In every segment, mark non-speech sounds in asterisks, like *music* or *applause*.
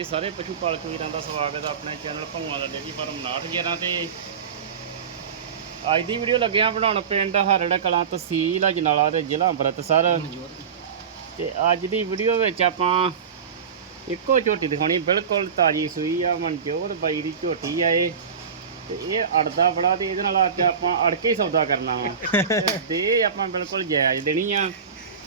ਇਹ ਸਾਰੇ ਪਸ਼ੂ ਪਾਲਕ ਵੀਰਾਂ ਦਾ ਸਵਾਗਤ ਹੈ ਆਪਣੇ ਚੈਨਲ ਭੰਗਵਾ ਦਾ ਡੇਰੀ ਫਾਰਮ 911 ਤੇ। ਅੱਜ ਦੀ ਵੀਡੀਓ ਲੱਗਿਆ ਬਣਾਉਣ ਪਿੰਡ ਹਰੜ ਕਲਾਂ ਤਹਿਸੀਲ ਅਜਨਾਲਾ ਤੇ ਜ਼ਿਲ੍ਹਾ ਅੰਮ੍ਰਿਤਸਰ। ਤੇ ਅੱਜ ਦੀ ਵੀਡੀਓ ਵਿੱਚ ਆਪਾਂ ਇੱਕੋ ਝੋਟੀ ਦਿਖਾਉਣੀ ਬਿਲਕੁਲ ਤਾਜੀ ਸੂਈ ਆ ਮਨਜੋਤ ਬਾਈ ਦੀ ਝੋਟੀ ਆ ਇਹ। ਤੇ ਇਹ ਅੜਦਾ ਬੜਾ ਤੇ ਇਹਦੇ ਨਾਲ ਅੱਜ ਆਪਾਂ ਅੜ ਕੇ ਹੀ ਸੌਦਾ ਕਰਨਾ ਵਾ। *laughs* ਤੇ ਆਪਾਂ ਬਿਲਕੁਲ ਜਾਇਜ਼ ਦੇਣੀ ਆ।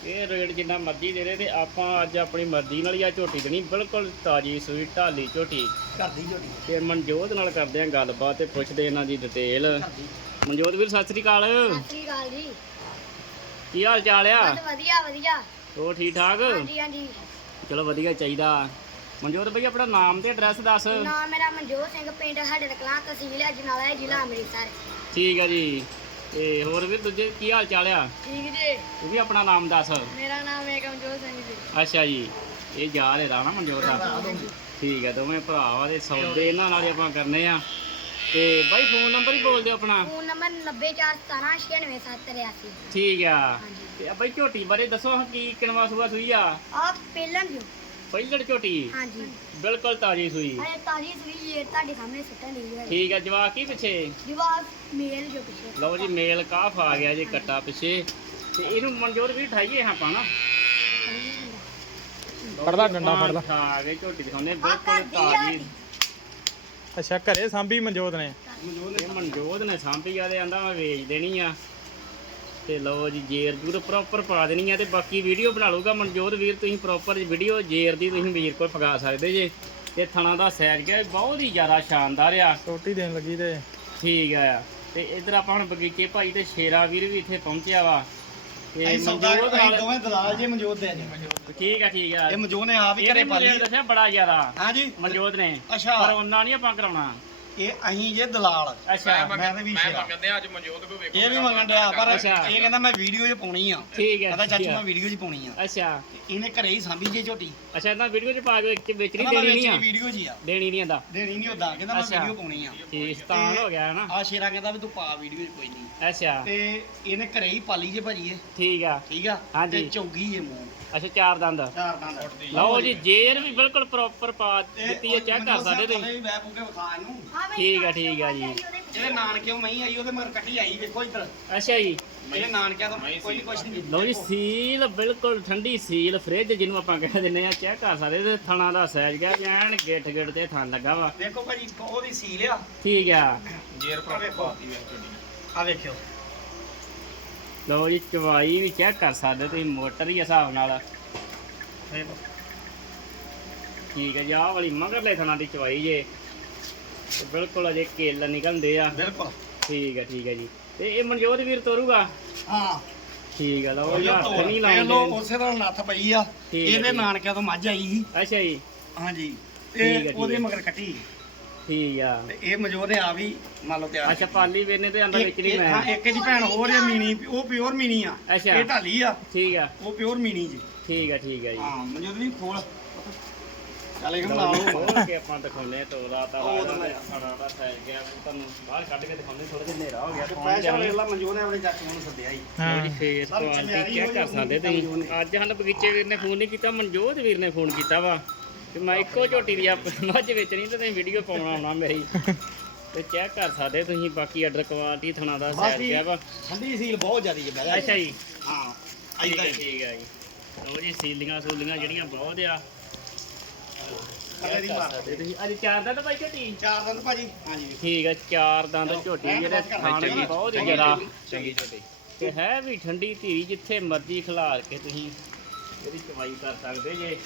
ਇਹ ਰੇਟ ਜਿੰਨਾ ਮਰਜ਼ੀ ਦੇ ਦੇ ਤੇ ਆਪਾਂ ਅੱਜ ਆਪਣੀ ਮਰਜ਼ੀ ਨਾਲ ਹੀ ਆ ਝੋਟੀ ਦੇਣੀ ਬਿਲਕੁਲ ਤਾਜੀ ਸੂਈ ਢਾਲੀ ਝੋਟੀ। ਘਰ ਦੀ ਝੋਟੀ। ਤੇ ਮਨਜੋਤ ਨਾਲ ਕਰਦੇ ਆ ਗੱਲਬਾਤ ਤੇ ਪੁੱਛਦੇ ਇਹਨਾਂ ਦੀ ਡਿਟੇਲ। ਮਨਜੋਤ ਵੀਰ ਸਤਿ ਸ੍ਰੀ ਅਕਾਲ। ਸਤਿ ਸ਼੍ਰੀ ਅਕਾਲ ਜੀ। ਕੀ ਹਾਲ ਚਾਲ ਆ? ਵਧੀਆ ਵਧੀਆ। ਹੋਰ ਠੀਕ ਠਾਕ? ਹਾਂਜੀ ਹਾਂਜੀ। ਚਲੋ ਵਧੀਆ ਚਾਹੀਦਾ। ਮਨਜੋਤ ਬਈ ਆਪਣਾ ਨਾਮ ਤੇ ਐਡਰੈਸ ਦੱਸ। ਨਾਮ ਮੇਰਾ ਮਨਜੋਤ ਸਿੰਘ ਪਿੰਡ ਸਾਡੇ ਕਲਾਂ ਤਹਿਸੀਲ ਅਜਨਾਲਾ ਹੈ ਜ਼ਿਲ੍ਹਾ ਅੰਮ੍ਰਿਤਸਰ। ਠੀਕ ਆ ਜੀ। ਤੇ ਹੋਰ ਵੀਰ ਦੂਜੇ ਕੀ ਹਾਲ ਚਾਲ ਆ? ਠੀਕ ਜੀ। ਤੂੰ ਵੀ ਆਪਣਾ ਨਾਮ ਦੱਸ। ਮੇਰਾ ਨਾਮ ਹੈ ਕਮਜੋਤ ਸਿੰਘ ਜੀ। ਅੱਛਾ ਜੀ। ਇਹ ਯਾਰ ਇਹਦਾ ਨਾ ਮਨਜੋਤ ਦਾ। ਠੀਕ ਹੈ ਦੋਵੇਂ ਭਰਾ ਵਾ ਸੌਦੇ ਇਹਨਾਂ ਨਾਲ ਹੀ ਆਪਾਂ ਕਰਨੇ ਆ। ਤੇ ਬਾਈ ਫੋਨ ਨੰਬਰ ਹੀ ਬੋਲ ਦਿਓ ਆਪਣਾ। ਫੋਨ ਨੰਬਰ 90417969783 ਠੀਕ ਆ। ਤੇ ਬਾਈ ਝੋਟੀ ਬਾਰੇ ਦੱਸੋ ਹਾਂ ਕੀ ਕਿਨਵਾ ਸੂਆ ਸੂਈ ਆ? ਆਪ ਪਹਿਲਾਂ ਦਿਓ। ਪਹਿਲੜ ਝੋਟੀ? ਹਾਂਜੀ। ਬਿਲਕੁਲ ਤਾਜੀ ਸੂਈ। ਅਰੇ ਤਾਜੀ ਸੂਈ ਇਹ ਤੁਹਾਡੇ ਸਾਹਮਣੇ ਸੁੱਟਣ ਦੀ ਹੈ ਠੀਕ ਆ ਜਵਾਕ ਕੀ ਪਿੱਛੇ? ਜਵਾਬ ਮੇਲ ਜੋ ਪਿੱਛੇ। ਲਓ ਜੀ ਮੇਲ ਕਾਫ ਆ ਗਿਆ ਜੀ ਕੱਟਾ ਪਿੱਛੇ। ਤੇ ਇਹਨੂੰ ਮਨਜੋਤ ਵੀ ਉਠਾਈਏ ਆਪਾਂ ਨਾ। ਫੜਦਾ ਡੰਡਾ ਫੜਦਾ। ਆ ਗਏ ਝੋਟੀ ਦਿਖਾਉਂਦੇ ਆ ਬਿਲਕੁਲ ਤਾਜੀ। ਅੱਛਾ ਘਰੇ ਸਾਂਭੀ ਮਨਜੋਤ ਨੇ? ਮਨਜੋਤ ਨੇ ਸਾਂਭੀ ਆ ਤੇ ਆਂਦਾ ਮੈਂ ਵੇਚ ਦੇਣੀ ਆ। ਤੇ ਲਓ ਜੀ ਜੇਰ ਦੂਰ ਪ੍ਰੋਪਰ ਪਾ ਦੇਣੀ ਆ ਤੇ ਬਾਕੀ ਵੀਡੀਓ ਬਣਾ ਲਊਗਾ ਮਨਜੋਤ ਵੀਰ ਤੁਸੀਂ ਪ੍ਰੋਪਰ ਵੀਡੀਓ ਜੇਰ ਦੀ ਤੁਸੀਂ ਵੀਰ ਕੋਲ ਪਗਾ ਸਕਦੇ ਜੇ। ਤੇ ਥਣਾ ਦਾ ਸੈਰ ਗਿਆ ਬਹੁਤ ਹੀ ਜ਼ਿਆਦਾ ਸ਼ਾਨਦਾਰ ਆ। ਰੋਟੀ ਦੇਣ ਲੱਗੀ ਤੇ। ਠੀਕ ਆ। ਤੇ ਇਧਰ ਆਪਾਂ ਹੁਣ ਬਗੀਚੇ ਭਾਈ ਤੇ ਸ਼ੇਰਾ ਵੀਰ ਵੀ ਇੱਥੇ ਪਹੁੰਚਿਆ ਵਾ। ਤੇ ਅਸੀਂ ਸੌਦਾ ਮਨਜੋਤ ਅਸੀਂ ਨਾਲ ਦੋਵੇਂ ਦਲਾਲ ਜੇ ਮਨਜੋਤ ਦੇ ਜੀ। ਠੀਕ ਆ ਠੀਕ ਆ। ਇਹ ਮਨਜੋਤ ਨੇ ਆਪ ਹੀ ਘਰੇ ਪਾਲੀ ਦੱਸਿਆ ਬੜਾ ਜ਼ਿਆਦਾ। ਹਾਂਜੀ ਮਨਜੋਤ ਨੇ। ਅੱਛਾ। ਪਰ ਉਹਨਾਂ ਨਹੀਂ ਆਪਾਂ ਕਰਾਉਣਾ। ਇਹ ਅਸੀਂ ਜੇ ਦਲਾਲ ਅੱਛਾ। ਮੈਂ ਤੇ ਵੀ ਸ਼ੇਰਾ ਮੰਗਦੇ ਅੱਜ ਮਨਜੋਤ ਕੋ ਵੇਖੋ ਇਹ ਵੀ ਮੰਗਣ ਡਿਆ ਪਰ ਅੱਛਾ। ਇਹ ਕਹਿੰਦਾ ਮੈਂ ਵੀਡੀਓ 'ਚ ਪਾਉਣੀ ਆ। ਠੀਕ ਹੈ ਕਹਿੰਦਾ ਚਾਚੂ। ਮੈਂ ਵੀਡੀਓ 'ਚ ਪਾਉਣੀ ਆ। ਅੱਛਾ। ਇਹਨੇ ਘਰੇ ਹੀ ਸਾਂਭੀ ਜੇ ਝੋਟੀ। ਅੱਛਾ ਇਹਦਾ ਵੀਡੀਓ ਚ ਪਾ ਕੇ ਵਿੱਚ ਵਿੱਚ ਨਹੀਂ ਕਹਿੰਦਾ ਮੈਂ ਦੇਣੀ ਨਹੀਂ ਆ। ਵੀਡੀਓ 'ਚ ਹੀ ਆ। ਦੇਣੀ ਨਹੀਂ ਆਂਦਾ। ਦੇਣੀ ਨਹੀਂ ਉਦਾਂ ਕਹਿੰਦਾ ਮੈਂ ਅੱਛਾ। ਵੀਡੀਓ ਪਾਉਣੀ ਆ। ਠੀਕ ਸਤਾਨ ਹੋ ਗਿਆ ਨਾ ਆ ਸ਼ੇਰਾ ਕਹਿੰਦਾ ਵੀ ਤੂੰ ਪਾ ਵੀਡੀਓ 'ਚ ਕੋਈ ਨਹੀਂ। ਅੱਛਾ। ਤੇ ਇਹਨੇ ਘਰੇ ਹੀ ਪਾਲੀ ਜੇ ਭਾਜੀ ਇਹ। ਠੀਕ ਆ। ਠੀਕ ਆ? ਹਾਂਜੀ। ਤੇ ਚੌਗੀ ਇਹ ਮੂੰਹ। ਅੱਛਾ ਚਾਰ ਦੰਦ। ਚਾਰ ਦੰਦ। ਲਓ ਜੀ ਜੇਰ ਵੀ ਬਿਲਕੁਲ ਪ੍ਰੋਪਰ ਪਾ ਦਿੱਤੀ ਹੈ ਚੈੱਕ ਕਰ ਸਕਦੇ ਤੁਸੀਂ। ਬੈ ਪੂਕੇ ਵਿਖਾ ਇਹਨੂੰ। ਠੀਕ ਆ, ਠੀਕ ਆ ਜੀ। ਜਿਹੜੇ ਨਾਨਕਿਓ ਮਹੀਂ ਆਈ ਉਹਦੇ ਮਗਰ ਕੱਟੀ ਆਈ ਵੇਖੋ ਇੱਧਰ। ਅੱਛਾ ਜੀ। ਇਹ ਨਾਨਕਿਆਂ ਤੋਂ ਕੋਈ ਨਹੀਂ ਕੁਛ ਨਹੀਂ। ਲਓ ਜੀ ਸੀਲ ਬਿਲਕੁਲ ਠੰਡੀ ਸੀਲ ਫ੍ਰਿਜ ਜਿਹਨੂੰ ਆਪਾਂ ਕਹਿ ਦਿੰਦੇ ਆ ਚੈੱਕ ਕਰ ਸਕਦੇ ਤੇ ਥਣਾ ਦਾ ਸਾਈਜ਼ ਗਿਆ ਐਨ ਗਿੱਠ ਗਿੱਠ ਤੇ ਥਣ ਲੱਗਾ ਵਾ। ਦੇਖੋ ਭਾਜੀ ਉਹਦੀ ਸੀਲ ਆ। ਠੀਕ ਆ। ਜੇਰ ਆ ਵੇਖੋ। ਆ ਵੇਖਿਓ। ਲਓ ਜੀ ਚਵਾਈ ਵੀ ਚੈੱਕ ਕਰ ਸਕਦੇ ਤੁਸੀਂ ਮੋਟਰ ਹੀ ਹਿਸਾਬ ਨਾਲ। ਠੀਕ ਹੈ ਜੀ ਆਹ ਵਾਲੀ ਮਗਰਲੇ ਥਣਾ ਦੀ ਚਵਾਈ ਜੇ। ਬਿਲਕੁਲ ਅਜੇ ਕੇਲ ਨਿਕਲਦੇ ਆ। ਬਿਲਕੁਲ। ਠੀਕ ਹੈ ਠੀਕ ਹੈ ਜੀ। ਤੇ ਇਹ ਮਨਜੋਤ ਵੀਰ ਤੋਰੂਗਾ? ਹਾਂ। ਠੀਕ ਹੈ ਲਓ ਜੀ ਹੱਥ ਨਹੀਂ ਲੋ ਲਾਉਂਦੇ ਉਸੇ ਤਰ੍ਹਾਂ ਨੱਥ ਪਈ ਆ। ਇਹਦੇ। ਨਾਨਕਿਆਂ ਤੋਂ ਮੱਝ ਆਈ ਸੀ। ਅੱਛਾ ਜੀ। ਹੈ, ਤੇ ਠੀਕ ਉਹਦੇ। ਮਗਰ ਕੱਟੀ। ਠੀਕ ਆ। ਤੇ ਇਹ ਮਜੋ ਦੇ ਆ ਵੀ ਮੰਨ ਲਓ ਤਿਆਰ ਅੱਛਾ ਪਾਲੀ ਵੇਨੇ ਤੇ ਅੰਦਰ ਵਿੱਚ ਨਹੀਂ ਇੱਕ- ਹਾਂ ਮੈਂ ਇੱਕ ਦੀ ਭੈਣ ਹੋਰ ਹੈ ਮੀਨੀ ਉਹ ਪਿਓਰ ਮੀਨੀ ਆ। ਅੱਛਾ। ਇਹ ਢਾਲੀ ਆ। ਠੀਕ ਆ। ਉਹ ਪਿਓਰ ਮੀਨੀ ਜੀ। ਠੀਕ ਆ ਠੀਕ ਆ ਜੀ। ਹਾਂ ਮਜੋ ਵੀ ਖੋਲ। ਚੱਲ ਇਹ ਲਓ ਲਾਓ ਜੀ, ਖੋਲ ਕੇ ਆਪਾਂ ਦਿਖਾਉਨੇ ਤੋਰਾ ਤਾਂ ਉਹ ਤਾਂ ਮੈਂ- ਖਾਣਾ ਦਾ ਸਾਈਜ਼ ਗਿਆ ਤੁਹਾਨੂੰ ਬਾਹਰ ਕੱਢ ਕੇ ਦਿਖਾਉਨੇ ਥੋੜਾ ਜਿਹਾ ਹਨੇਰਾ ਹੋ ਗਿਆ ਤੇ ਸਪੈਸ਼ਲ ਵੇਲਾ ਮਨਜੋ ਨੇ ਆਪਣੇ ਚਾਚੂ ਨੂੰ ਸੱਦਿਆ ਸੀ ਲਓ ਜੀ ਫੇਸ ਸਾਨੂੰ ਕੁਆਲਿਟੀ ਚਮਿਆਰੀ ਚੈੱਕ ਕਰ ਹੋਈ ਸਕਦੇ ਹੋਈ ਤੁਸੀਂ। ਅੱਜ ਹਨ ਬਗੀਚੇ ਵੀਰ ਨੇ ਫੋਨ ਨਹੀਂ ਕੀਤਾ ਮਨਜੋਤ ਵੀਰ ਨੇ ਫੋਨ ਕੀਤਾ ਵਾ। ਤੇ ਮੈਂ ਇੱਕੋ ਝੋਟੀ ਦੀ ਆਪ ਮੱਝ ਵੇਚਣੀ ਤੇ ਤੁਸੀਂ ਵੀਡੀਓ ਪਾਉਣਾ ਆਉਣਾ ਮੇਰੀ। ਤੇ ਚੈੱਕ ਕਰ ਸਕਦੇ ਤੁਸੀਂ ਬਾਕੀ ਆਰਡਰ ਕੁਆਲਿਟੀ ਥਣਾ ਦਾ ਸਾਈਜ਼ ਬਾਕੀ ਗਿਆ ਵਾ। ਠੰਡੀ ਸੀਲ ਬਹੁਤ ਜ਼ਿਆਦੀ ਹੈ ਅੱਛਾ ਜੀ। ਹਾਂ ਹੀ ਠੀਕ ਹੈ ਜੀ। ਲਓ ਜੀ ਸੀਲੀਆਂ ਸੂਲੀਆਂ ਜਿਹੜੀਆਂ ਬਹੁਤ ਆ। ਥੱਲੇ ਦੀ ਮਾਰ ਤੇ ਤੁਸੀਂ ਅੱਜ ਚਾਰ ਦਾ ਤਾਂ ਬਾਈ ਝੋਟੀ ਚਾਰ ਦੰਦ ਭਾਜੀ। ਹਾਂਜੀ। ਠੀਕ ਹੈ ਚਾਰ ਦੰਦ ਝੋਟੀ ਜਿਹੜੇ ਖਾਣ ਦੀ ਬਹੁਤ ਹੀ ਜ਼ਿਆਦਾ ਚੰਗੀ ਝੋਟੀ। ਤੇ ਹੈ ਵੀ ਠੰਡੀ ਧੀ ਜਿੱਥੇ ਮਰਜ਼ੀ ਖਿਲਾਰ ਕੇ ਤੁਸੀਂ ਇਹਦੀ ਕਮਾਈ ਕਰ ਸਕਦੇ ਜੇ।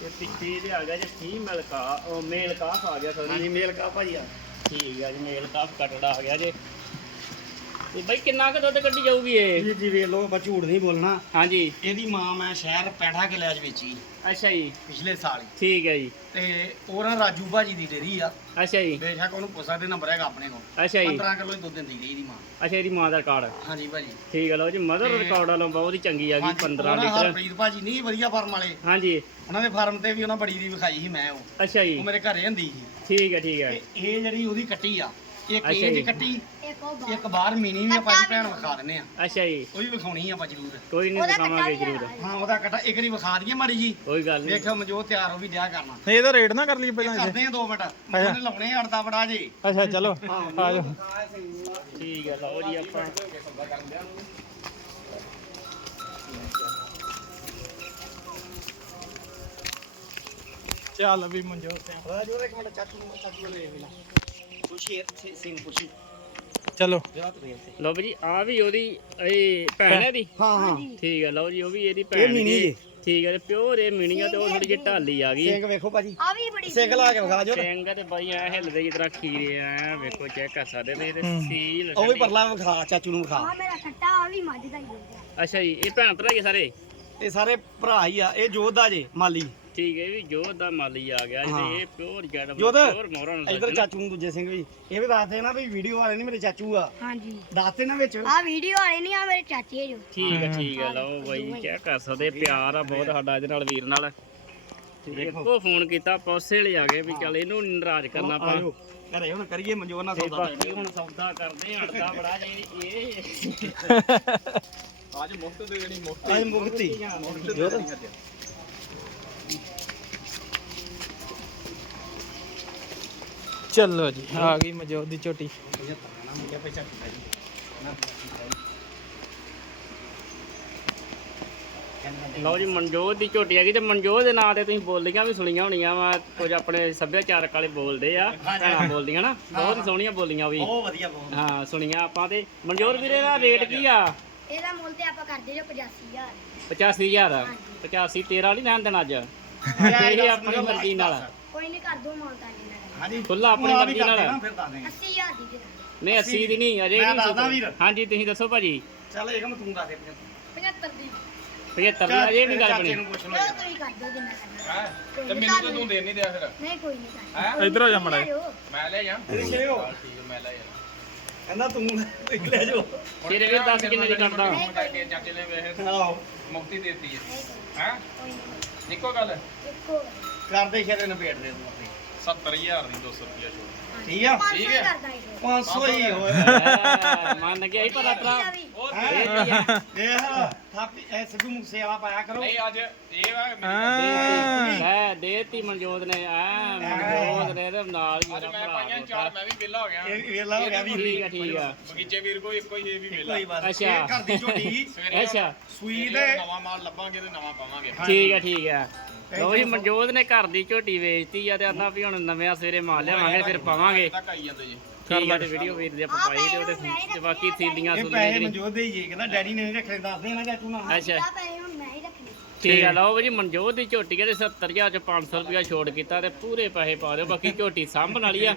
ਤੇ ਪਿੱਛੇ ਇਹਦੇ ਆ ਗਿਆ ਜੇ ਫੀਮੇਲ ਕਾ ਉਹ ਮੇਲ ਕਾਫ ਆ ਗਿਆ ਸੋਰੀ ਹਾਂਜੀ ਮੇਲ ਕਾ ਭਾਜੀ ਆ। ਠੀਕ ਹੈ ਜੀ ਮੇਲ ਕਾਫ ਕਟੜਾ ਆ ਗਿਆ ਜੇ। ਤੇ ਬਾਈ ਕਿੰਨਾ ਕੁ ਦੁੱਧ ਕੱਢੀ ਜਾਊਗੀ ਇਹ? ਜੀ ਜੀ ਵੇਖ ਲਓ ਆਪਾਂ ਝੂਠ ਨਹੀਂ ਬੋਲਣਾ। ਹਾਂਜੀ। ਇਹਦੀ ਮਾਂ ਮੈਂ ਸ਼ਹਿਰ ਪੈਠਾ ਕਿਲਿਆਂ 'ਚ ਵੇਚੀ। ਅੱਛਾ ਜੀ। ਪਿਛਲੇ ਸਾਲ ਹੀ। ਠੀਕ ਹੈ ਜੀ। ਤੇ ਉਹਨਾਂ ਰਾਜੂ ਭਾਜੀ ਦੀ ਡੇਰੀ ਆ। ਅੱਛਾ ਜੀ। ਬੇਸ਼ੱਕ ਉਹਨੂੰ ਪੁੱਛ ਸਕਦੇ ਨੰਬਰ ਹੈਗਾ ਆਪਣੇ ਕੋਲ। ਅੱਛਾ ਜੀ। 15 ਕਿਲੋ ਹੀ ਦੁੱਧ ਦਿੰਦੀ ਗਈ ਇਹਦੀ ਮਾਂ। ਅੱਛਾ ਇਹਦੀ ਮਾਂ ਦਾ ਰਿਕਾਰਡ। ਹਾਂਜੀ ਭਾਜੀ। ਠੀਕ ਹੈ ਲਓ ਜੀ ਮਦਰ ਰਿਕਾਰਡ ਵਾਲੋਂ ਬਹੁਤ ਹੀ ਚੰਗੀ ਆ ਗਈ ਹਾਂਜੀ, 15 ਉਹਨਾਂ ਲੀਟਰ। ਹਰਪ੍ਰੀਤ ਭਾਜੀ ਨਹੀਂ ਵਧੀਆ ਫਾਰਮ ਵਾਲੇ। ਹਾਂਜੀ। ਉਹਨਾਂ ਦੇ ਫਾਰਮ ਤੇ ਵੀ ਉਹਨਾਂ ਬੜੀ ਦੀ ਵਿਖਾਈ ਸੀ ਮੈਂ ਉਹ। ਅੱਛਾ ਜੀ। ਉਹ ਮੇਰੇ ਘਰੇ ਹੁੰਦੀ ਸੀ। ਠੀਕ ਹੈ ਠੀਕ ਹੈ। ਤੇ ਇਹ ਜਿਹੜੀ ਉਹਦੀ ਕੱਟੀ ਆ ਇੱਕ ਅੱਛਾ ਇਹ ਜੀ। ਦੀ ਕੱਟੀ ਇੱਕ ਉਹ ਬਾਹਰ। ਇੱਕ ਬਾਹਰ ਮੀਨੀ ਵੀ ਆਪਾਂ ਜੀ ਭੈਣ ਵਿਖਾ ਦਿੰਨੇ ਆ। ਅੱਛਾ ਜੀ। ਉਹ ਵੀ ਵਿਖਾਉਣੀ ਆ ਆਪਾਂ ਜ਼ਰੂਰ। ਕੋਈ ਨਹੀਂ ਉਹਦਾ ਦਿਖਾਵਾਂਗੇ ਕੱਟਾ ਵੀ ਜ਼ਰੂਰ। ਆ। ਹਾਂ ਉਹਦਾ ਕੱਟਾ ਇੱਕ ਵਾਰੀ ਵਿਖਾ ਦਈਏ ਮਾੜੀ ਜੀ। ਕੋਈ ਗੱਲ ਨਹੀਂ ਵੇਖੋ ਮਨਜੋਤ ਤਿਆਰ ਹੋ ਵੀ ਡਿਆ ਕਰਨਾ। ਨਹੀਂ ਇਹਦਾ ਰੇਟ ਨਾ ਕਰ ਲਈ ਪਹਿਲਾਂ ਇੱਥੇ ਕਰਦੇ ਆ 2 ਮਿੰਟ। ਉਹਨੇ ਲਾਉਣੇ ਆ ਅੜਦਾ ਬੜਾ ਜੀ। ਅੱਛਾ ਚਲੋ। ਆ ਜਾਓ। ਠੀਕ ਹੈ ਲਓ ਜੀ ਆਪਾਂ। ਚੱਲ ਵੀ ਮਨਜੋਤ। ਸਿੰਘ ਰਾਜੂ ਇੱਕ ਮਿੰਟ ਚਾਚੂ ਨੂੰ ਚਾਚੂ ਨੂੰ ਵੇਖ ਸਿੰਘ ਖੁਸ਼ੀ ਚਲੋ। ਲਓ ਜੀ ਆ ਵੀ ਉਹਦੀ ਇਹ ਭੈਣ ਹੈ ਦੀ ਹਾਂ ਹਾਂ। ਠੀਕ ਹੈ ਲਓ ਜੀ ਉਹ ਵੀ ਇਹਦੀ ਭੈਣ ਮਿਣੀ ਜੀ ਜੀ। ਠੀਕ ਹੈ ਤੇ ਪਿਓਰ ਇਹ ਮਿਣੀ ਆ ਤੇ ਉਹ ਥੋੜੀ ਜਿਹੀ ਢਾਲੀ ਆ ਗਈ। ਸਿੰਘ ਵੇਖੋ ਭਾਜੀ। ਆ ਵੀ ਬੜੀ ਸਿੰਘ ਲਾ ਕੇ ਵਿਖਾ ਜੋ ਸਿੰਘ ਤੇ ਬਾਈ ਐ ਹਿੱਲਦੇ ਜਿਸ ਤਰ੍ਹਾਂ ਖੀਰੇ ਆ ਵੇਖੋ ਚੈੱਕ ਕਰ ਸਕਦੇ ਨੇ ਤੇ ਹੂੰ। ਸੀਲ ਉਹ ਵੀ ਪਰਲਾ ਵਿਖਾ ਚਾਚੂ ਨੂੰ ਵਿਖਾ। ਆ ਮੇਰਾ ਕੱਟਾ ਆ ਵੀ ਮੱਝ ਦਾ ਹੀ ਹੈ ਅੱਛਾ ਜੀ ਇਹ ਭੈਣ ਭਰਾ ਹੀ ਆ ਸਾਰੇ? ਇਹ ਸਾਰੇ ਭਰਾ ਹੀ ਆ ਇਹ ਜੋਧ ਦਾ ਜੇ ਮਾਲੀ। ਠੀਕ ਹੈ ਵੀ ਜੋਧ ਦਾ ਮਾਲੀ ਆ ਗਿਆ ਜੀ ਹਾਂ। ਤੇ ਇਹ ਪਿਓਰ ਜੜ ਜੋਧ, ਪਿਓਰ ਮੋਹਰਾਂ ਨਾਲ ਇਧਰ ਚਾਚੂ ਨੂੰ ਦੂਜੇ ਸਿੰਘ ਵੀ ਇਹ ਵੀ ਦੱਸਦੇ ਨਾ ਵੀ ਵੀਡੀਓ ਵਾਲੇ ਨਹੀਂ ਮੇਰੇ ਚਾਚੂ ਆ। ਹਾਂਜੀ। ਦੱਸਦੇ ਨਾ ਵਿੱਚ। ਆ ਵੀਡੀਓ ਵਾਲੇ ਨਹੀਂ ਆ ਮੇਰੇ ਚਾਚੇ ਜੋ। ਠੀਕ ਹੈ ਠੀਕ ਹੈ ਲਓ ਬਾਈ ਚੈੱਕ ਕਰ ਸਕਦੇ ਪਿਆਰ ਆ ਬਹੁਤ ਸਾਡਾ ਇਹਦੇ ਨਾਲ ਵੀਰ ਨਾਲ। ਇੱਕੋ ਫੋਨ ਕੀਤਾ ਪੌਸੇ ਲਈ ਆ ਗਏ ਵੀ ਚੱਲ ਇਹਨੂੰ ਨੀ ਨਾਰਾਜ਼ ਕਰਨਾ ਆਪਾਂ। ਆਇਓ ਘਰੇ ਹੁਣ ਕਰੀਏ ਮਨਜੋਰ ਨਾਲ ਤੇ ਸੌਦਾ। ਬਾਕੀ ਹੁਣ ਸੌਦਾ ਕਰਦੇ ਆਂ ਅੜਦਾ ਬੜਾ ਜਾਈ ਇਹ। *laughs* ਅੱਜ ਮੁਫਤ ਦੇ ਦੇਣੀ ਮੁਫਤ ਅੱਜ ਮੁਕਤੀ ਜੋਧ ਚਲੋ ਜੀ ਆ ਗਈ ਮਨਜੋਤ ਦੀ ਝੋਟੀ। ਲਓ ਜੀ ਮਨਜੋਤ ਦੀ ਝੋਟੀ ਹੈਗੀ ਤੇ ਮਨਜੋਤ ਦੇ ਨਾਂ ਤੇ ਤੁਸੀਂ ਬੋਲੀਆਂ ਵੀ ਸੁਣੀਆਂ ਹੋਣੀਆਂ ਵਾ ਕੁਝ ਆਪਣੇ ਸੱਭਿਆਚਾਰਕ ਵਾਲੇ ਬੋਲਦੇ ਆ ਭੈਣਾਂ ਬੋਲਦੀਆਂ ਨਾ ਬਹੁਤ ਹੀ ਸੋਹਣੀਆਂ ਬੋਲੀਆਂ ਵੀ। ਬਹੁਤ ਵਧੀਆ ਬਹੁਤ ਹਾਂ ਸੁਣੀਆਂ ਆਪਾਂ ਤੇ। ਮਨਜੋਤ ਵੀਰੇ ਦਾ ਰੇਟ ਕੀ ਆ? ਇਹਦਾ ਮੁੱਲ ਤੇ ਆਪਾਂ ਕਰਦੇ ਜੋ 85000 85000 85 13 ਨਹੀਂ ਲੈਣ ਦੇਣਾ ਅੱਜ। ਇਹ ਆਪਣੀ ਮਰਜ਼ੀ ਨਾਲ। ਕੋਈ ਨਹੀਂ ਕਰ ਦੋ ਮਾਨਤਾ ਜੀ ਨਾਲ ਹਾਂਜੀ। ਖੁੱਲਾ ਆਪਣੀ ਮਰਜ਼ੀ ਨਾਲ। ਕਰਦੇ ਨਾ, ਫਿਰ ਦੱਸ ਦੇਂਗੇ 80000 ਦੀ ਦੇ ਨਹੀਂ 80 ਦੀ ਨਹੀਂ ਅਜੇ ਮੈਂ ਨਹੀਂ ਦੱਸਦਾ ਵੀਰ। ਹਾਂਜੀ ਤੁਸੀਂ ਦੱਸੋ ਭਾਜੀ। ਚੱਲ ਇਹ ਕੰਮ ਤੂੰ ਦੱਸ ਦੇ 75 ਦੀ। 75 ਦੀ ਅਜੇ ਨਹੀਂ ਗੱਲ ਚਾਚੇ ਬਣੀ। ਨੂੰ ਪੁੱਛ ਉਹ ਲਓ ਤੁਸੀਂ ਕਰ ਦੋ ਜਿੰਨਾ ਕਰਨਾ। ਹੈ? ਕੋਈ ਤੇ ਨੀ ਮੈਨੂੰ ਤਾਂ। ਤੂੰ ਦੇ ਨਹੀਂ ਦਿਆ ਫਿਰ। ਨਹੀਂ ਕੋਈ ਨਹੀਂ ਕਰ ਹੈ? ਇੱਧਰ ਆ ਜਾ ਮੜਾ। ਮੈਂ ਲੈ ਜਾ। ਹੋ ਠੀਕ ਮੈਂ ਲੈ ਜਾ ਕਹਿੰਦਾ ਤੂੰ ਇੱਕ ਲੈ ਜਾਓ। ਤੇਰੇ ਵੀਰ ਦੱਸ ਕਿੰਨੇ ਦੀ ਕਰਦਾ? ਕਰਕੇ ਚਾਚੇ ਨੇ ਵੇਖ ਆਓ ਮੁਫਤੀ ਦੇਤੀ ਹੈ ਨਹੀਂ ਕੋਈ- ਹੈ? ਕੋਈ ਨਹੀਂ ਇੱਕੋ ਗੱਲ। ਇੱਕੋ। ਕਰਦੇ ਸ਼ੇਰੇ ਨਪੇੜ ਦੇ ਤੂੰ ਆਪਣੀ। 70000 ਦੀ 200 ਰੁਪਿਆ ਛੋੜ ਠੀਕ ਆ? 500 ਠੀਕ ਹੀ ਇਹ। 500 ਹੀ ਹੋਏ ਐ, ਮੰਨ ਗਿਆ ਹੀ। ਪਤਾ ਆ? ਦੇਖ ਥਾਪੀ ਐ ਸਿੱਧੂ ਮੂਸੇ ਵਾਲਾ ਪਾਇਆ ਕਰੋ। ਨਹੀਂ ਅੱਜ ਇਹ ਵਾ ਮੇਰੀ- ਲੈ ਦੇਤੀ ਮਨਜੋਤ ਨੇ। ਆ ਮਨਜੋਤ ਨੇ ਇਹਦੇ ਨਾਲ ਹੀ ਅੱਜ ਮੇਰਾ ਮੈਂ ਭਰਾ ਪਾਈਆਂ ਚਾਰ ਮੈਂ ਵੀ ਵਿਹਲਾ ਹੋ ਗਿਆ। ਇਹ ਵੇਲਾ ਹੋ ਗਿਆ ਵੀ ਠੀਕ ਆ ਠੀਕ ਆ। ਬਗੀਚੇ ਵੀਰ ਕੋ ਇੱਕੋ ਹੀ ਇਹ ਵੀ ਕੋਈ ਬਸ। ਅੱਛਾ। ਇਹ ਘਰ ਦੀ ਝੋਟੀ। ਸਵੇਰੇ ਅੱਛਾ। ਸੂਈ ਦੇ। ਨਵਾਂ ਮਾਲ ਲੱਭਾਂਗੇ ਤੇ ਨਵਾਂ ਪਾਵਾਂਗੇ। ਠੀਕ ਆ ਠੀਕ ਆ। ਲੋ ਜੀ ਮਨਜੋਤ ਨੇ ਘਰ ਦੀ ਝੋਟੀ ਵੇਚਤੀ ਆ ਤੇ ਆਂਦਾ ਵੀ ਹੁਣ ਨਵਿਆਂ ਸਵੇਰੇ ਮਾਲ ਲਿਆਵਾਂਗੇ ਫਿਰ ਪਾਵਾਂਗੇ ਤੱਕ ਆਈ ਜਾਂਦੇ ਜੀ। ਠੀਕ ਆ ਤੇ ਵੀਡੀਓ ਵੀਰ ਦੇ ਆਪਾਂ ਪਾਈ ਤੇ ਉਹਦੇ ਤੇ ਬਾਕੀ ਸੀਲੀਆਂ ਇਹ ਪੈਸੇ ਮਨਜੋਤ ਦੇ ਹੀ ਜੇ ਕਹਿੰਦਾ ਡੈਡੀ ਨੇ ਨਹੀਂ ਰੱਖਣੇ ਦੱਸਦੇ ਨਾ ਚਾਚੂ ਨਾ ਅੱਛਾ। ਆ ਪੈਸੇ ਹੁਣ ਮੈਂ ਹੀ ਰੱਖਣੇ। ਠੀਕ ਆ ਲਓ ਜੀ ਮਨਜੋਤ ਦੀ ਝੋਟੀ ਇਹਦੇ 70000 ਚ 500 ਰੁਪਇਆ ਛੋੜ ਕੀਤਾ ਤੇ ਪੂਰੇ ਪੈਸੇ ਪਾ ਦਿਓ ਬਾਕੀ ਝੋਟੀ ਸਾਂਭਣ ਵਾਲੀ ਆ।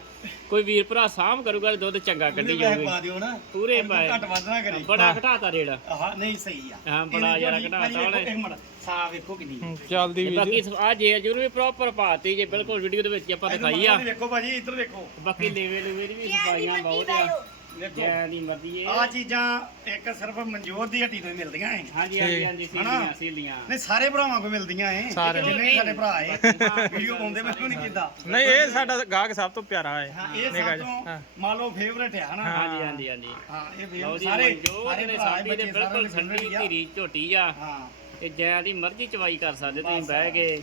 ਕੋਈ ਵੀਰ ਭਰਾ ਸਾਂਭ ਕਰੂਗਾ ਤੇ ਦੁੱਧ ਚੰਗਾ ਕੱਢੀ ਜਾਊਗੀ। ਪਾ ਦਿਓ ਨਾ। ਪੂਰੇ ਪੈਸੇ। ਘੱਟ ਵੱਧ ਨਾ ਕਰੀ। ਬੜਾ ਘਟਾਤਾ ਰੇਟ। ਆਹ ਨਹੀਂ ਸਹੀ ਆ। ਹਾਂ, ਬੜਾ ਯਾਰ ਘਟਾਤਾ ਉਹਨੇ। ਸਾਹ ਵੇਖੋ ਕਿੰਨੀ ਚੱਲਦੀ ਵੀ ਬਾਕੀ ਆ ਜੇ ਜਰੂਰ ਵੀ ਪ੍ਰੋਪਰ ਪਾਤੀ ਜੇ ਬਿਲਕੁਲ ਵੀਡੀਓ ਦੇ ਵਿੱਚ ਆਪਾਂ ਦਿਖਾਈ ਆ। ਵੇਖੋ ਭਾਜੀ ਇੱਧਰ ਵੇਖੋ ਬਾਕੀ ਲੇਵੇ ਲੂਵੇ ਵੀ ਸਫਾਈਆਂ ਬਹੁਤ ਆ। ਵੇਖੋ ਜੈ ਦੀ ਮਰਜ਼ੀ ਆ ਇਹ ਚੀਜ਼ਾਂ ਇੱਕ ਸਿਰਫ ਮਨਜੋਤ ਦੀ ਹੱਟੀ ਤੋਂ ਹੀ ਮਿਲਦੀਆਂ ਐ ਹਾਂਜੀ ਹਾਂਜੀ ਹਾਂਜੀ ਹਨਾ? ਸੀਲੀਆਂ ਸੀਲੀਆਂ ਨਹੀਂ ਸਾਰੇ ਭਰਾਵਾਂ ਕੋ ਮਿਲਦੀਆਂ ਐ ਸਾਰੇ। ਜਿੰਨੇ ਵੀ ਸਾਡੇ ਭਰਾ ਐ ਵੀਡੀਓ ਪਾਉਂਦੇ ਮੈਨੂੰ ਨਹੀਂ ਕਿਦਾਂ ਨਹੀਂ ਇਹ ਸਾਡਾ ਗਾਹਕ ਸਭ ਤੋਂ ਪਿਆਰਾ ਹੈ ਹਾਂ ਇਹ ਨਿੱਕਾ ਸਭ ਜਿਹਾ, ਤੋਂ ਹਾਂ। ਮੰਨ ਲਓ ਫੇਵਰੇਟ ਹੈ ਹਨਾ? ਹਾਂਜੀ ਹਾਂਜੀ ਹਾਂਜੀ। ਹਾਂ ਇਹ ਲਓ ਵੇ ਜੀ ਸਾਰੇ ਜੋ ਸਾਰੇ ਇਹਨੇ ਭਰਾ ਸਾਡੀ ਦੇ ਬੱਚੇ ਬਿਲਕੁਲ ਸਾਰਿਆਂ ਦੇ ਠੰਡੀ favorite ਹੀ ਆ। ਧੀਰੀ ਝੋਟੀ ਆ। ਹਾਂ। ਤੇ ਜੈ ਦੀ ਮਰਜ਼ੀ ਚਵਾਈ ਕਰ ਸਕਦੇ ਤੁਸੀਂ ਬਹਿ ਕੇ।